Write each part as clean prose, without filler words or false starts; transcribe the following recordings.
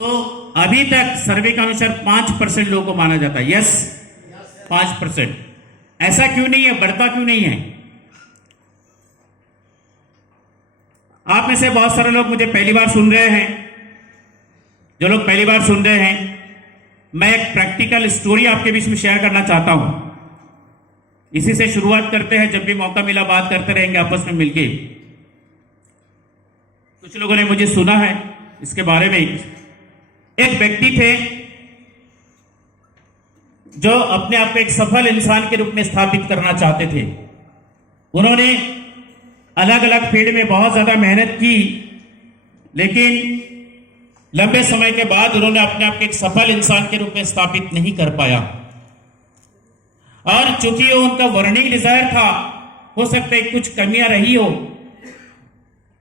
तो अभी तक सर्वे के अनुसार 5% लोगों को माना जाता है। यस, 5%। ऐसा क्यों नहीं है, बढ़ता क्यों नहीं है? आप में से बहुत सारे लोग मुझे पहली बार सुन रहे हैं। जो लोग पहली बार सुन रहे हैं, मैं एक प्रैक्टिकल स्टोरी आपके बीच में शेयर करना चाहता हूं। इसी से शुरुआत करते हैं। जब भी मौका मिला बात करते रहेंगे आपस में मिलके। कुछ लोगों ने मुझे सुना है इसके बारे में। एक व्यक्ति थे जो अपने आप को एक सफल इंसान के रूप में स्थापित करना चाहते थे। उन्होंने अलग अलग फील्ड में बहुत ज्यादा मेहनत की, लेकिन लंबे समय के बाद उन्होंने अपने आप को एक सफल इंसान के रूप में स्थापित नहीं कर पाया। और चूंकि वो उनका वर्निंग डिजायर था, हो सकता है कुछ कमियां रही हो,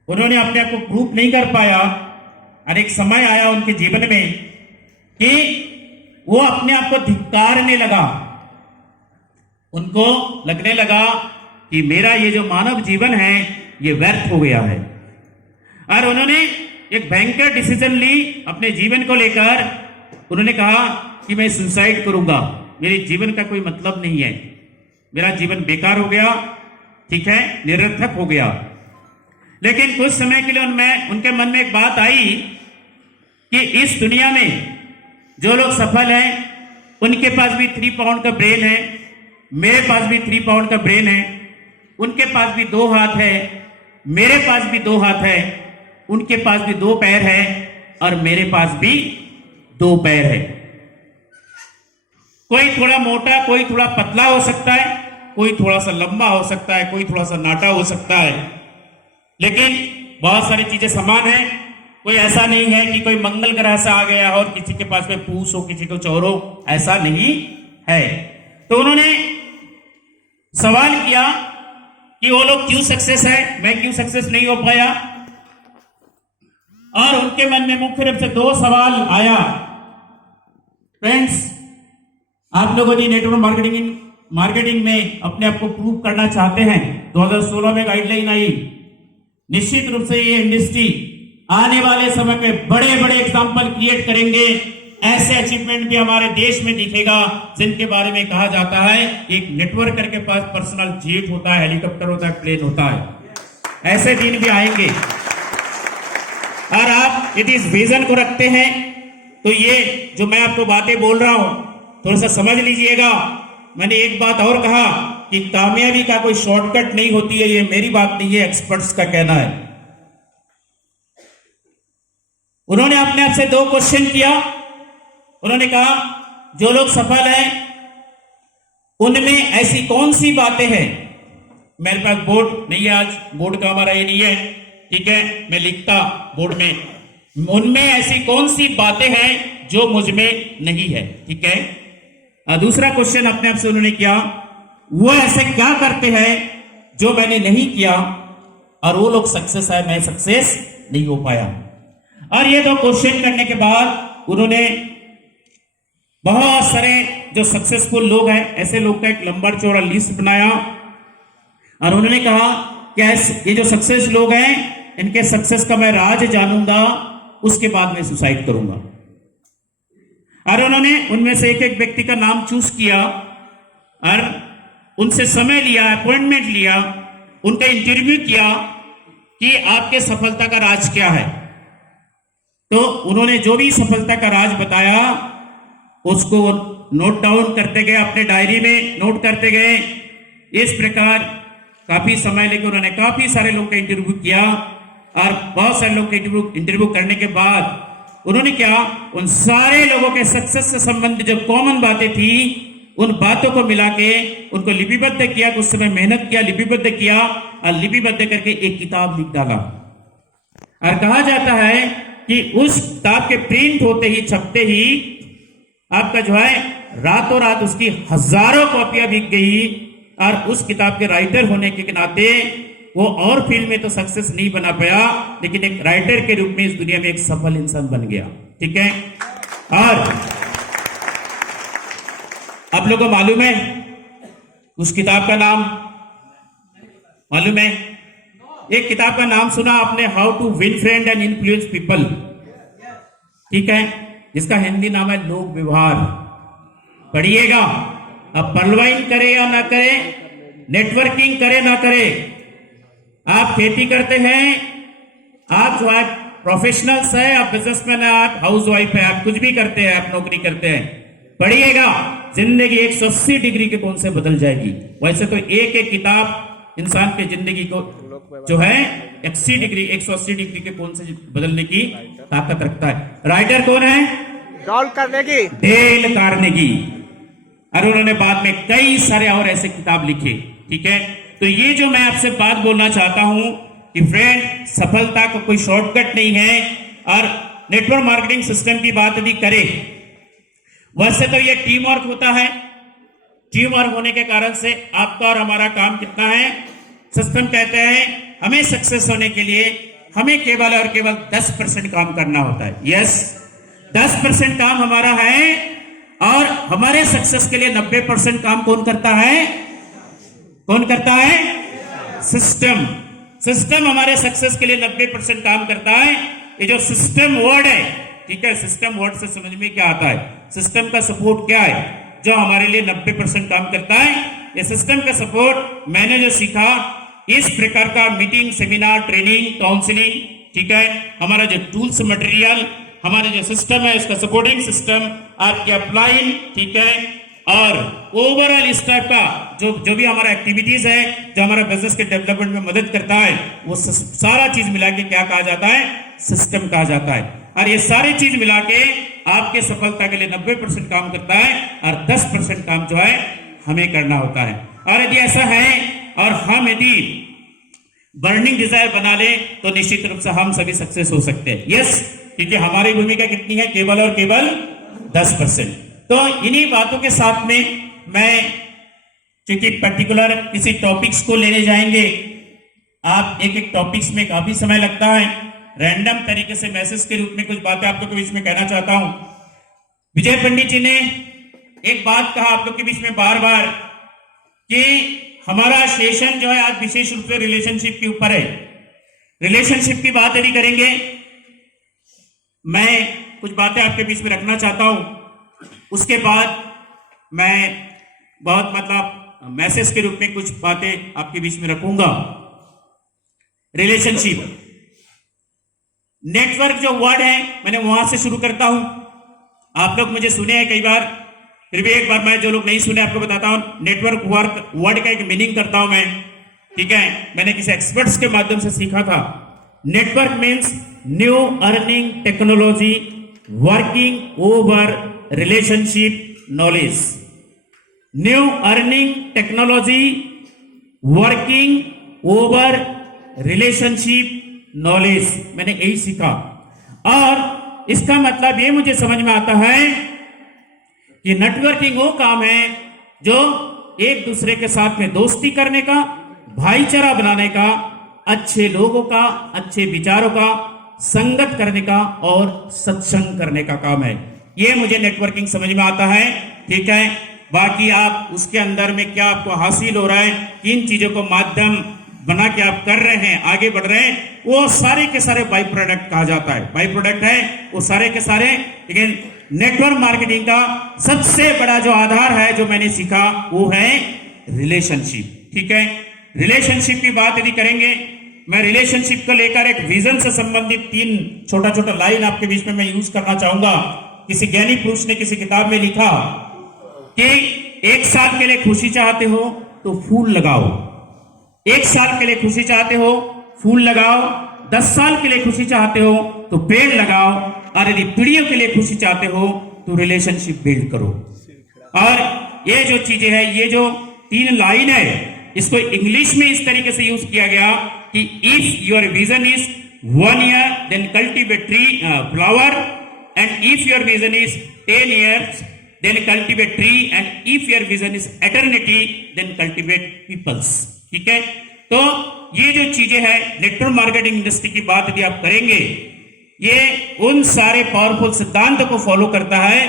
उन्होंने अपने आप को प्रूव नहीं कर पाया। और एक समय आया उनके जीवन में कि वो अपने आप को धिक्कारने लगा। उनको लगने लगा कि मेरा ये जो मानव जीवन है ये व्यर्थ हो गया है। और उन्होंने एक भयंकर डिसीजन ली अपने जीवन को लेकर। उन्होंने कहा कि मैं सुसाइड करूंगा, मेरे जीवन का कोई मतलब नहीं है, मेरा जीवन बेकार हो गया, ठीक है, निरर्थक हो गया। लेकिन कुछ समय के लिए उनके मन में एक बात आई कि इस दुनिया में जो लोग सफल हैं उनके पास भी 3 पाउंड का ब्रेन है, मेरे पास भी 3 पाउंड का ब्रेन है, उनके पास भी 2 हाथ है, मेरे पास भी 2 हाथ है, उनके पास भी 2 पैर है और मेरे पास भी 2 पैर है। कोई थोड़ा मोटा, कोई थोड़ा पतला हो सकता है, कोई थोड़ा सा लंबा हो सकता है, कोई थोड़ा सा नाटा हो सकता है, लेकिन बहुत सारी चीजें समान है। कोई ऐसा नहीं है कि कोई मंगल ग्रह से आ गया और किसी के पास में पूछ हो, किसी को चौर हो, ऐसा नहीं है। तो उन्होंने सवाल किया कि वो लोग क्यों सक्सेस है, मैं क्यों सक्सेस नहीं हो पाया। और उनके मन में मुख्य रूप से 2 सवाल आया। फ्रेंड्स, आप लोगों ने नेटवर्क मार्केटिंग में अपने आप को प्रूव करना चाहते हैं। 2016 में गाइडलाइन आई। निश्चित रूप से ये इंडस्ट्री आने वाले समय में बड़े बड़े एग्जाम्पल क्रिएट करेंगे। ऐसे अचीवमेंट भी हमारे देश में दिखेगा जिनके बारे में कहा जाता है एक नेटवर्कर के पास पर्सनल जेट होता है, हेलीकॉप्टर होता है, प्लेन होता है। ऐसे दिन भी आएंगे। और आप यदि इस विजन को रखते हैं तो ये जो मैं आपको बातें बोल रहा हूं थोड़ा सा समझ लीजिएगा। मैंने एक बात और कहा कि कामयाबी का कोई शॉर्टकट नहीं होती है। ये मेरी बात नहीं है, एक्सपर्ट्स का कहना है। उन्होंने अपने आप से 2 क्वेश्चन किया। उन्होंने कहा जो लोग सफल हैं उनमें ऐसी कौन सी बातें हैं। मेरे पास बोर्ड नहीं है, आज बोर्ड का हमारा ये नहीं है, ठीक है, मैं लिखता बोर्ड में। उनमें ऐसी कौन सी बातें हैं जो मुझ में नहीं है, ठीक है। दूसरा क्वेश्चन अपने आप से उन्होंने किया, वो ऐसे क्या करते हैं जो मैंने नहीं किया और वो लोग सक्सेस है, मैं सक्सेस नहीं हो पाया। और ये 2 क्वेश्चन करने के बाद उन्होंने बहुत सारे जो सक्सेसफुल लोग हैं ऐसे लोग का एक लंबा चौड़ा लिस्ट बनाया। और उन्होंने कहा कि ये जो सक्सेस लोग हैं इनके सक्सेस का मैं राज जानूंगा, उसके बाद मैं सुसाइड करूंगा। और उन्होंने उनमें से एक व्यक्ति का नाम चूज किया और उनसे समय लिया, अपॉइंटमेंट लिया, उनका इंटरव्यू किया कि आपके सफलता का राज क्या है। तो उन्होंने जो भी सफलता का राज बताया उसको नोट डाउन करते गए, अपने डायरी में नोट करते गए। इस प्रकार काफी समय लेकर उन्होंने काफी सारे लोग का इंटरव्यू किया। और बहुत सारे लोग के इंटरव्यू करने के बाद उन्होंने क्या, उन सारे लोगों के सक्सेस से संबंधित जो कॉमन बातें थी उन बातों को मिला के उनको लिपिबद्ध किया। कुछ समय मेहनत किया, लिपिबद्ध किया और लिपिबद्ध करके एक किताब लिख डाला। और कहा जाता है कि उस किताब के प्रिंट होते ही, छपते ही आपका जो है रातों रात उसकी हजारों कॉपियां बिक गई। और उस किताब के राइटर होने के नाते वो और फील्ड में तो सक्सेस नहीं बना पाया, लेकिन एक राइटर के रूप में इस दुनिया में एक सफल इंसान बन गया, ठीक है। और आप लोगों को मालूम है उस किताब का नाम मालूम है? एक किताब का नाम सुना आपने, how to win friend and influence people. ठीक है, जिसका हिंदी नाम है लोक व्यवहार। पढ़िएगा। अब पलवाइन करे या ना करे, नेटवर्किंग करे ना करे, आप खेती करते हैं, आप जो है प्रोफेशनल्स है, आप बिजनेसमैन है, आप हाउस वाइफ है, आप कुछ भी करते हैं, आप नौकरी करते हैं, पढ़िएगा। जिंदगी 180 डिग्री के कौन से बदल जाएगी। वैसे तो एक एक किताब इंसान के जिंदगी को जो है 180 डिग्री के कौन से बदलने की ताकत रखता है। राइटर कौन है? Dale Carnegie. और उन्होंने बाद में कई सारे और ऐसे किताब लिखे। ठीक है, तो ये जो मैं आपसे बात बोलना चाहता हूं कि फ्रेंड, सफलता का कोई शॉर्टकट नहीं है। और नेटवर्क मार्केटिंग सिस्टम की बात यदि करें, वैसे तो ये टीम वर्क होता है। टीम वर्क होने के कारण से आपका और हमारा काम कितना है, सिस्टम कहते हैं हमें सक्सेस होने के लिए हमें केवल और केवल 10% काम करना होता है। यस, 10% काम हमारा है और हमारे सक्सेस के लिए 90% काम कौन करता है? कौन करता है? सिस्टम। सिस्टम हमारे सक्सेस के लिए 90% काम करता है। ये जो सिस्टम वर्ड है, ठीक है, सिस्टम वर्ड से समझ में क्या आता है? सिस्टम का सपोर्ट क्या है जो हमारे लिए 90% काम करता है? ये सिस्टम का सपोर्ट मैंने जो सीखा, इस प्रकार का मीटिंग, सेमिनार, ट्रेनिंग, काउंसलिंग, ठीक है, हमारा जो टूल्स, मटेरियल, हमारे जो सिस्टम है, इसका सपोर्टिंग सिस्टम, आपके अपलाइन, ठीक है, और ओवरऑल इस टाइप का जो भी हमारा एक्टिविटीज है, जो हमारा बिजनेस के डेवलपमेंट में मदद करता है, वो सारा चीज मिला के क्या कहा जाता है? सिस्टम कहा जाता है। और ये सारी चीज मिला के आपके सफलता के लिए 90% काम करता है और 10% काम जो है हमें करना होता है। और यदि ऐसा है और हम यदि बर्निंग डिजायर बना ले तो निश्चित रूप से हम सभी सक्सेस हो सकते हैं। यस, क्योंकि हमारी भूमिका कितनी है? केवल और केवल 10%। तो इन्हीं बातों के साथ में मैं, क्योंकि पर्टिकुलर किसी टॉपिक्स को लेने जाएंगे, आप एक एक टॉपिक्स में काफी समय लगता है, रैंडम तरीके से मैसेज के रूप में कुछ बातें आप लोग के बीच में कहना चाहता हूं। विजय पंडित जी ने एक बात कहा आप लोग के बीच में बार बार कि हमारा सेशन जो है आज विशेष रूप से रिलेशनशिप के ऊपर है। रिलेशनशिप की बात यदि करेंगे, मैं कुछ बातें आपके बीच में रखना चाहता हूं, उसके बाद मैं बहुत मतलब मैसेज के रूप में कुछ बातें आपके बीच में रखूंगा। रिलेशनशिप, नेटवर्क जो वर्ड है, मैंने वहां से शुरू करता हूं। आप लोग मुझे सुने हैं कई बार, फिर भी एक बार मैं जो लोग नहीं सुने आपको बताता हूं। नेटवर्क वर्ड का एक मीनिंग करता हूं मैं, ठीक है, मैंने किसी एक्सपर्ट्स के माध्यम से सीखा था। Network means new earning technology working over relationship knowledge. New earning technology working over relationship knowledge, मैंने यही सीखा। और इसका मतलब ये मुझे समझ में आता है कि नेटवर्किंग वो काम है जो एक दूसरे के साथ में दोस्ती करने का, भाईचारा बनाने का, अच्छे लोगों का, अच्छे विचारों का संगत करने का और सत्संग करने का काम है। ये मुझे नेटवर्किंग समझ में आता है। ठीक है, बाकी आप उसके अंदर में क्या आपको हासिल हो रहा है, किन चीजों को माध्यम बना के आप कर रहे हैं, आगे बढ़ रहे हैं, वो सारे के सारे बाई प्रोडक्ट कहा जाता है। बाई प्रोडक्ट है वो सारे के सारे। लेकिन नेटवर्क मार्केटिंग का सबसे बड़ा जो आधार है जो मैंने सीखा वो है रिलेशनशिप। ठीक है, रिलेशनशिप की बात यदि करेंगे, मैं रिलेशनशिप को लेकर एक विजन से संबंधित 3 छोटा छोटा लाइन आपके बीच में मैं यूज करना चाहूंगा। किसी ज्ञानी पुरुष ने किसी किताब में लिखा कि 1 साल के लिए खुशी चाहते हो तो फूल लगाओ, 1 साल के लिए खुशी चाहते हो फूल लगाओ, 10 साल के लिए खुशी चाहते हो तो पेड़ लगाओ, और यदि पीढ़ियों के लिए खुशी चाहते हो तो रिलेशनशिप बिल्ड करो। और ये जो चीजें है, ये जो 3 लाइन है, इसको इंग्लिश में इस तरीके से यूज किया गया कि if your vision is 1 year then cultivate tree flower, and if your vision is 10 years then cultivate tree, and if your vision is eternity then cultivate peoples. ठीक है, तो ये जो चीजें हैं नेटवर्क मार्केटिंग इंडस्ट्री की बात यदि आप करेंगे, ये उन सारे पावरफुल सिद्धांतों को फॉलो करता है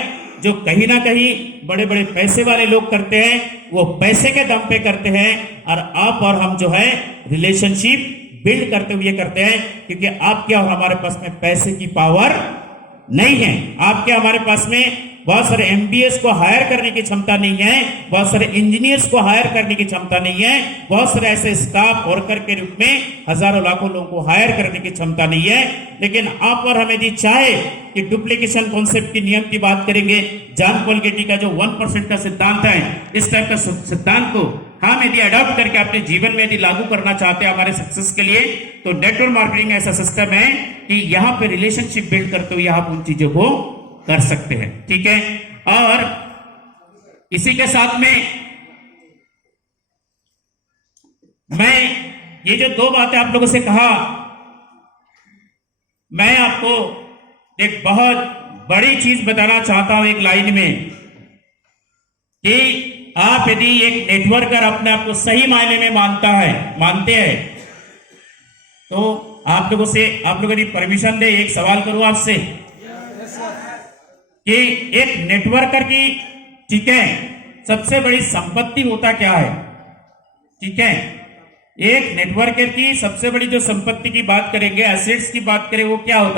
जो कहीं ना कहीं बड़े बड़े पैसे वाले लोग करते हैं, वो पैसे के दम पे करते हैं, और आप और हम जो है रिलेशनशिप बिल्ड करते हुए करते हैं, क्योंकि आपके और हमारे पास में पैसे की पावर नहीं है। आपके हमारे पास में बहुत सारे एमबीएस को हायर करने की क्षमता नहीं है, बहुत सारे इंजीनियर्स को हायर करने की क्षमता नहीं है, बहुत सारे ऐसे स्टाफ वर्कर के रूप में हजारों लाखों लोगों को हायर करने की क्षमता नहीं है। लेकिन आप और हमें यदि चाहे कि डुप्लीकेशन कॉन्सेप्ट की नियम की बात करेंगे, जॉन पॉल गेटी का जो 1% का सिद्धांत है, इस टाइप का सिद्धांत को हम यदि अडॉप्ट करके अपने जीवन में यदि लागू करना चाहते हैं हमारे सक्सेस के लिए, तो नेटवर्क मार्केटिंग ऐसा सिस्टम है कि यहाँ पे रिलेशनशिप बिल्ड करते हुए आप उन चीजों को कर सकते हैं। ठीक है, और इसी के साथ में मैं ये जो दो बातें आप लोगों से कहा, मैं आपको एक बहुत बड़ी चीज बताना चाहता हूं एक लाइन में, कि आप यदि एक नेटवर्कर अपने आप को सही मायने में मानते हैं, तो आप लोगों यदि परमिशन दे एक सवाल करूं आपसे कि एक नेटवर्कर की, ठीक है, सबसे बड़ी संपत्ति होता क्या है? ठीक है, एक नेटवर्कर की सबसे बड़ी जो संपत्ति की बात करेंगे, एसेट्स की बात करें, वो क्या होता है?